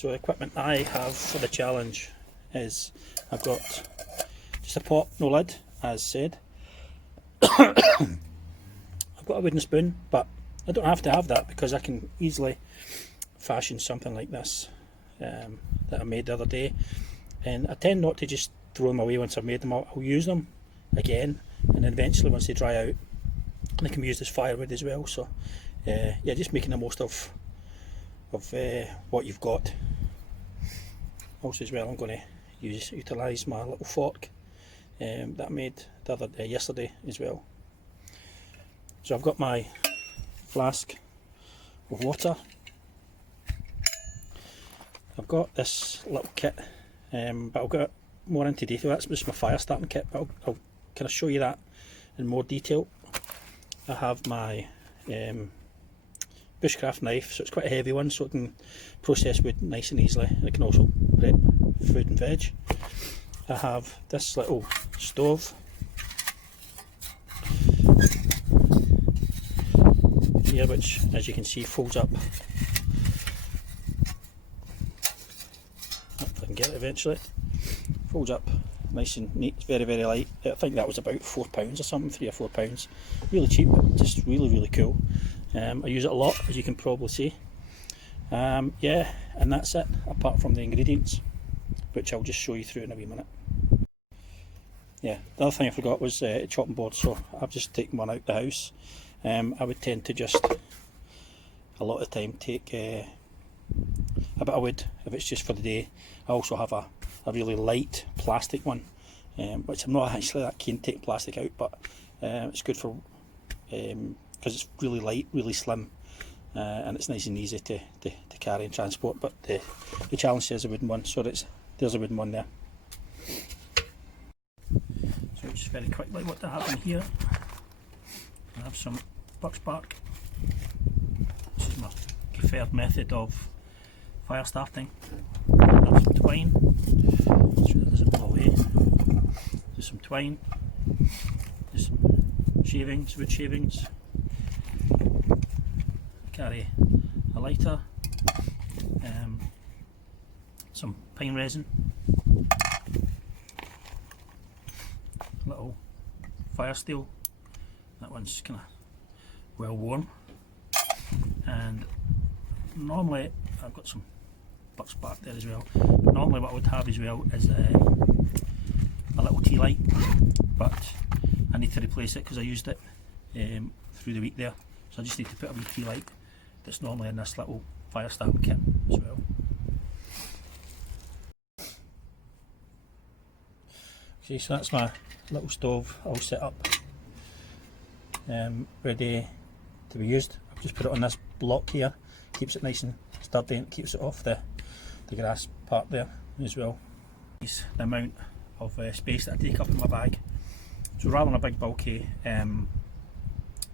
So the equipment I have for the challenge is I've got just a pot, no lid, as said. I've got a wooden spoon, but I don't have to have that because I can easily fashion something like this that I made the other day. And I tend not to just throw them away once I've made them. I'll use them again, and then eventually once they dry out, they can be used as firewood as well. So yeah, just making the most of what you've got. Also as well, I'm going to utilise my little fork that I made yesterday as well. So I've got my flask of water. I've got this little kit, but I'll get more into detail. That's just my fire starting kit, but I'll kind of show you that in more detail. I have my bushcraft knife, so it's quite a heavy one, so it can process wood nice and easily, and it can also prep food and veg. I have this little stove here, which as you can see folds up. If I can get it eventually. Folds up nice and neat. It's very, very light. I think that was about £4 or something, £3 or £4. Really cheap, just really cool. I use it a lot, as you can probably see. Yeah, and that's it, apart from the ingredients, which I'll just show you through in a wee minute. Yeah, the other thing I forgot was a chopping board, so I've just taken one out the house. I would tend to just, a lot of the time, take a bit of wood if it's just for the day. I also have a really light plastic one, which I'm not actually that keen to take plastic out, but it's good for, because it's really light, really slim, and it's nice and easy to carry and transport. But the challenge is a wooden one, so there's a wooden one there. So just very quickly what to happen here, I have some buck's bark. This is my preferred method of fire starting. I have some twine, make sure that doesn't blow away. There's some twine, there's some shavings, wood shavings. I carry a lighter, some pine resin, little fire steel. That one's kind of well worn, and normally I've got some buck's bark there as well. But normally what I would have as well is a little tea light, but I need to replace it because I used it through the week there, so I just need to put a wee tea light that's normally in this little fire starting kit as well. Okay, so that's my little stove all set up, ready to be used. I've just put it on this block here, keeps it nice and sturdy and keeps it off the grass part there as well. It's the amount of space that I take up in my bag. So rather than a big bulky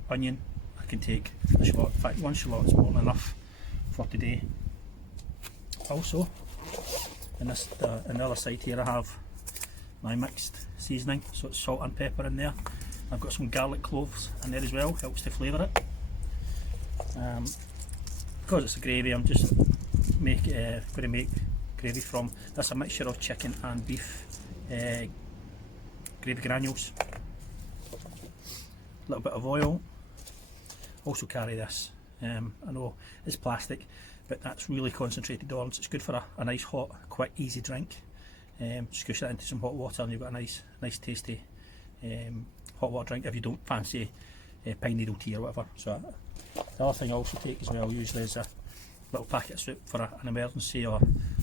onion, I can take a shallot. In fact, one shallot is more than enough for today. Also, on the other side here, I have my mixed seasoning, so it's salt and pepper in there. I've got some garlic cloves in there as well, helps to flavour it. Because it's a gravy, I'm just going to make gravy from, that's a mixture of chicken and beef gravy granules. A little bit of oil. Also carry this. I know it's plastic, but that's really concentrated oils. It's good for a nice hot, quick, easy drink. Squish that into some hot water and you've got a nice tasty hot water drink if you don't fancy pine needle tea or whatever. So the other thing I also take as well usually is a little packet of soup for an emergency, or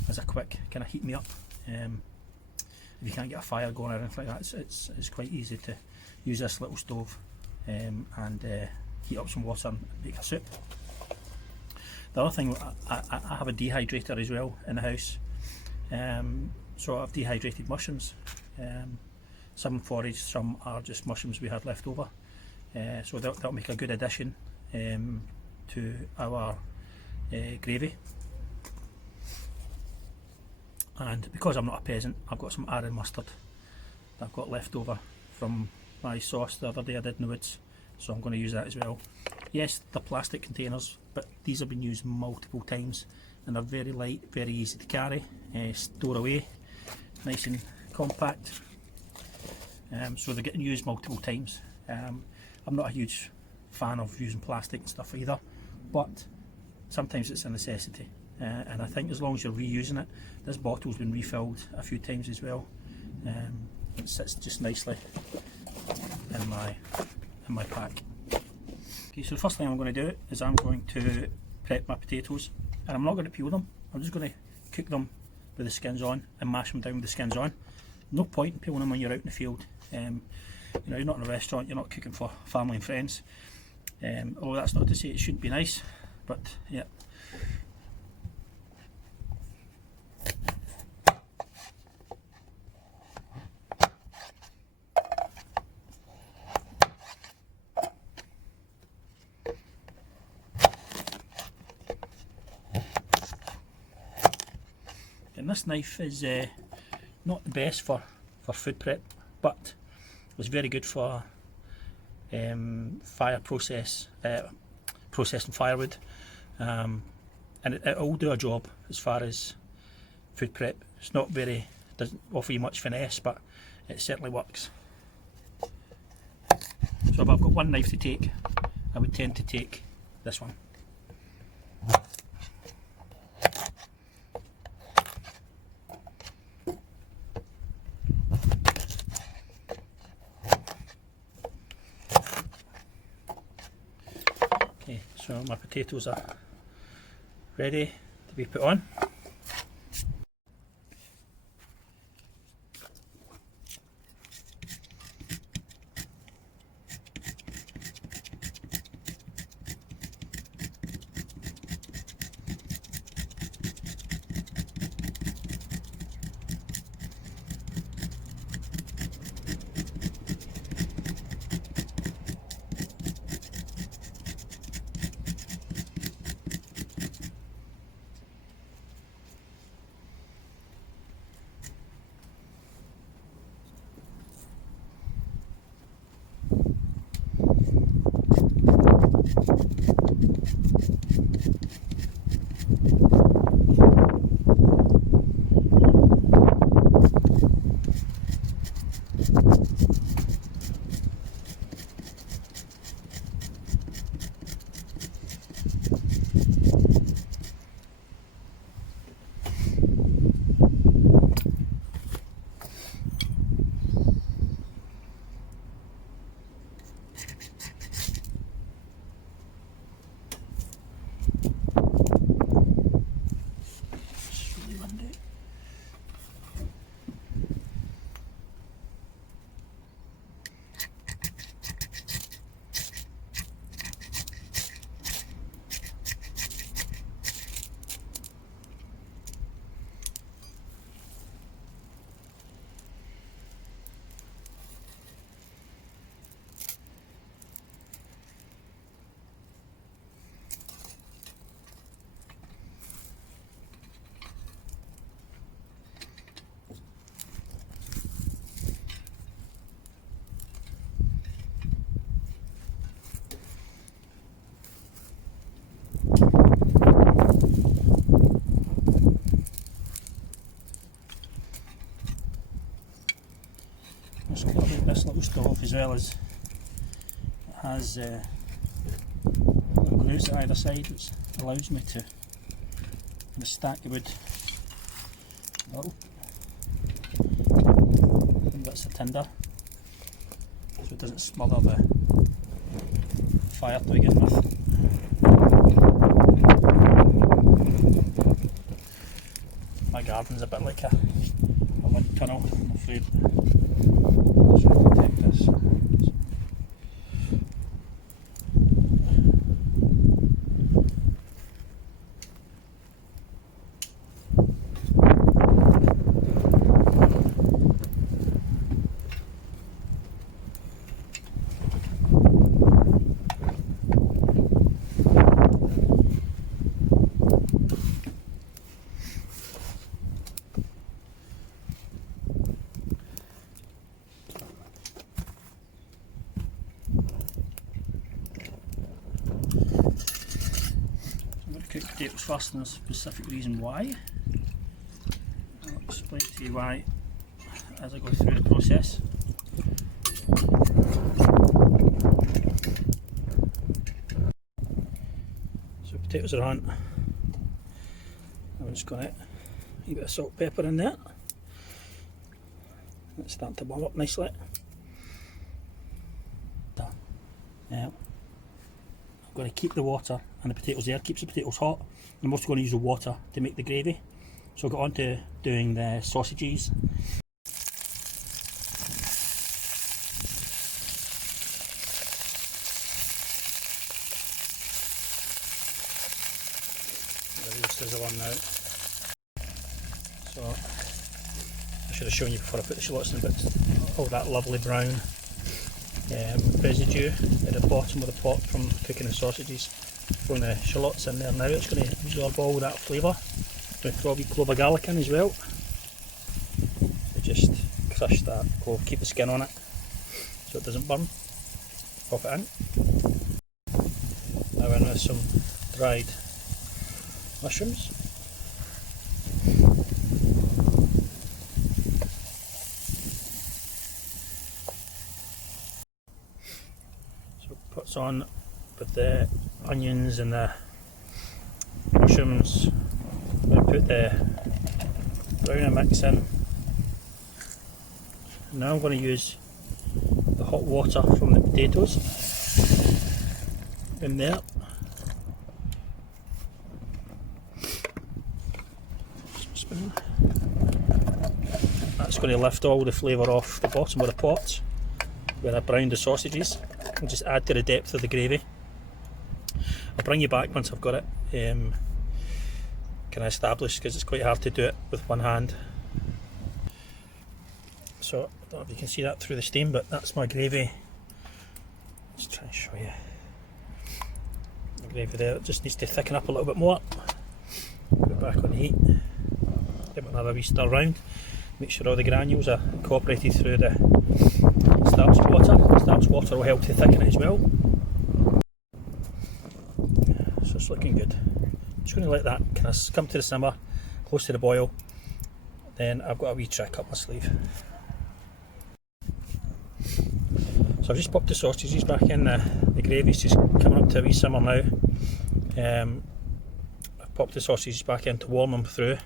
as a quick kind of heat me up. If you can't get a fire going or anything like that, it's quite easy to use this little stove and heat up some water and make a soup. The other thing, I have a dehydrator as well in the house. So I've dehydrated mushrooms. Some forage, some are just mushrooms we had left over. So that'll make a good addition to our gravy. And because I'm not a peasant, I've got some Arran mustard that I've got left over from my sauce the other day I did in the woods, so I'm going to use that as well. Yes, they're plastic containers, but these have been used multiple times and they're very light, very easy to carry, store away, nice and compact. So they're getting used multiple times. I'm not a huge fan of using plastic and stuff either, but sometimes it's a necessity, and I think as long as you're reusing it, this bottle's been refilled a few times as well. It sits just nicely in my pack. Okay, so the first thing I'm going to do is I'm going to prep my potatoes, and I'm not going to peel them. I'm just going to cook them with the skins on and mash them down with the skins on. No point in peeling them when you're out in the field. You know, you're not in a restaurant, you're not cooking for family and friends. Although that's not to say it shouldn't be nice, but yeah. And this knife is not the best for food prep, but it's very good for fire processing firewood, and it'll do a job as far as food prep. It's not very, doesn't offer you much finesse, but it certainly works. So if I've got one knife to take, I would tend to take this one. Okay, so my potatoes are ready to be put on. Just got about this little stove as well, as it has little grooves at either side, which allows me to stack the wood little bits of tinder so it doesn't smother the fire to begin with. My garden's a bit like a wind tunnel, I'm afraid. Let's protect this. cook potatoes first, and there's a specific reason why. I'll explain to you why as I go through the process. So potatoes are on. I'm just going to a bit of salt, pepper in there. It's starting to warm up nicely. I'm going to keep the water and the potatoes there, keeps the potatoes hot. I'm also going to use the water to make the gravy. So I'll get on to doing the sausages. Sizzle on now. So I should have shown you before I put the shallots in, but all that lovely brown residue at the bottom of the pot from cooking the sausages. Throwing the shallots in there now, it's going to absorb all that flavour. Going to throw a wee clove of garlic in as well. So just crush that clove, keep the skin on it so it doesn't burn. Pop it in. Now in with some dried mushrooms. So puts on with the onions and the mushrooms. I'm going to put the browner mix in. Now I'm going to use the hot water from the potatoes in there. That's going to lift all the flavour off the bottom of the pot where I browned the sausages. I'll just add to the depth of the gravy. I'll bring you back once I've got it kind of established, because it's quite hard to do it with one hand. So I don't know if you can see that through the steam, but that's my gravy. Let's try and show you. The gravy there, it just needs to thicken up a little bit more. Put it back on the heat. Give it another wee stir round. Make sure all the granules are incorporated through the starch water. The starch water will help to thicken it as well. So it's looking good. Just going to let that kind of come to the simmer, close to the boil. Then I've got a wee trick up my sleeve. So I've just popped the sausages back in. The gravy's just coming up to a wee simmer now. I've popped the sausages back in to warm them through.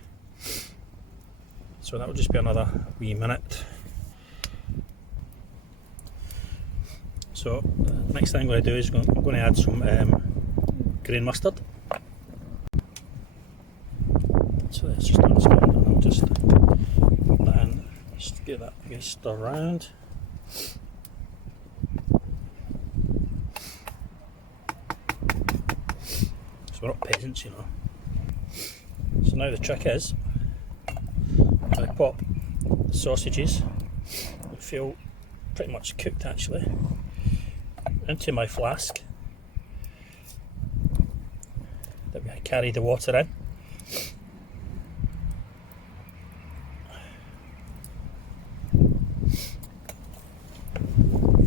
So that will just be another wee minute. So next thing I'm going to do is I'm going to add some green mustard. So it's just on screen, and I'll just put that in, just give that a stir around. So we're not peasants, you know. So now the trick is, I pop the sausages, that feel pretty much cooked actually, into my flask that I carry the water in.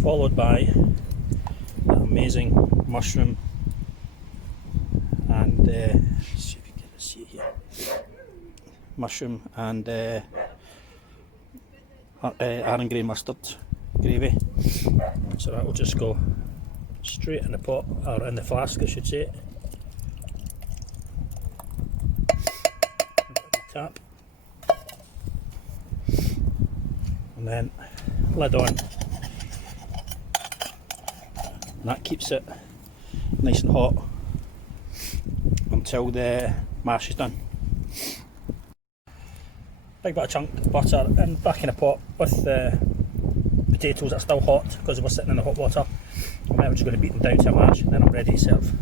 Followed by that amazing mushroom and see if you can see it here. Mushroom and Aaron grey mustard gravy. So that will just go straight in the pot, or in the flask I should say. Tap, and then lid on. And that keeps it nice and hot until the mash is done. Big bit of chunk of butter and back in the pot with the potatoes that are still hot because they were sitting in the hot water. And then I'm just going to beat them down to a mash, and then I'm ready to serve.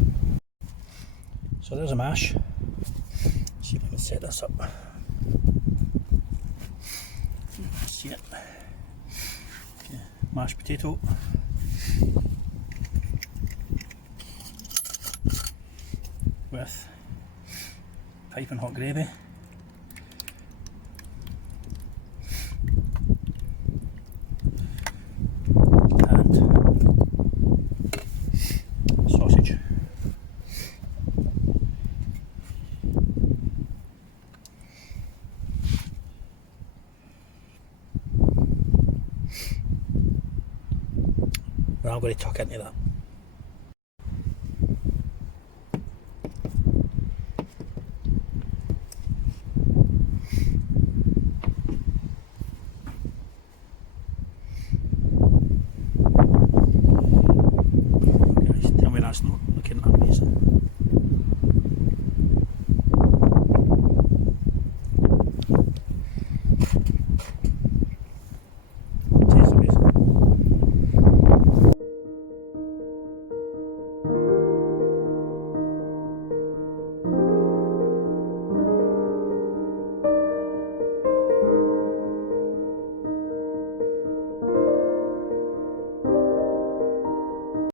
So there's a mash. Let's see if I can set this up. See it? Okay. Mashed potato. With piping hot gravy. And sausage. I'm going to tuck into that. Guys, tell me that's not looking amazing. Tastes amazing.